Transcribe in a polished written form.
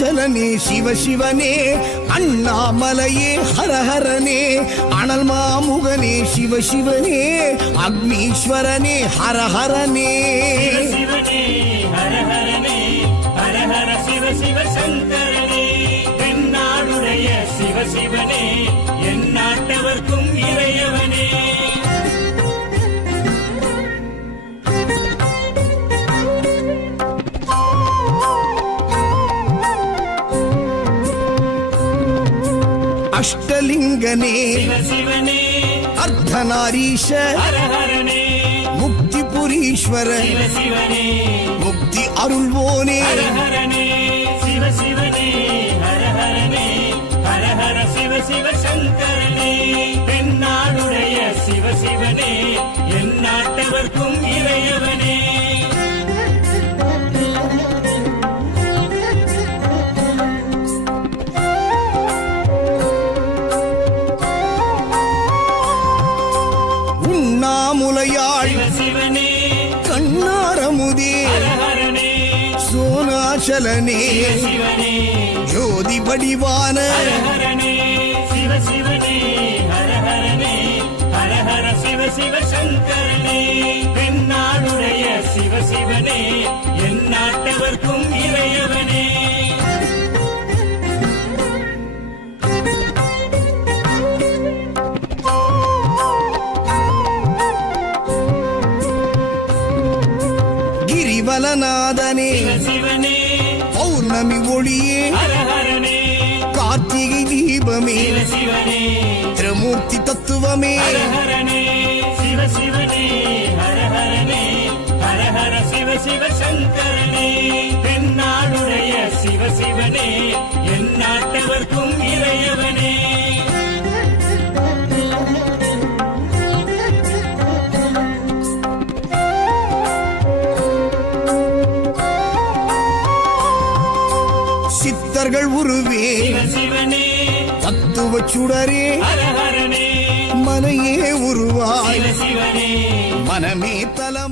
அருணாச்சலனே சிவசிவனே அண்ணாமலையே ஹரஹரனே அனல் மாமுகனே சிவசிவனே அக்னீஸ்வரனே ஹரஹரனே சிவனே ஹரஹரனே ஹரஹர சிவ சிவ சங்கரனே தென்னாடுடைய சிவசிவனே என் நாட்டவர்க்கும் இறையவனே அஷ்டலிங்கனே சிவசிவனே அர்த்தநாரீஷ ஹரஹரனே முக்திபுரீஸ்வர சிவசிவனே முக்தி அருள்வோனே ஹரஹரனே சிவசிவனே ஹரஹரனே ஹரஹர சிவ சிவ சங்கரனே தென்னாடுடைய சிவசிவனே என் நாட்டவர்க்கும் இறையவனே உண்ணாமுலையாள் சிவசிவனே கண்ணாரமுதே ஹரஹரனே சோனாச்சலனே சிவசிவனே ஜோதி வடிவான ஹரஹரனே சிவசிவனே ஹரஹரனே ஹரஹர சிவ சிவ சங்கரனே தென்னாடுடைய சிவசிவனே என் நாட்டவர்க்கும் இறையவனே கிரிவலநாதனே சிவசிவனே பௌர்ணமி ஒளியே ஹரஹரனே கார்த்திகை தீபமே சிவசிவனே திரிமூர்த்தி தத்துவமே ஹரஹரனே சிவசிவனே ஹரஹரனே ஹரஹர சிவ சிவ சங்கரனே தென்னாடுடைய சிவசிவனே என் நாட்டவர்க்கும் இறையவனே சித்தர்கள் உருவே சிவசிவனே தத்துவ சுடரே ஹரஹரனே மனையே உருவாய் சிவசிவனே மனமே தலம்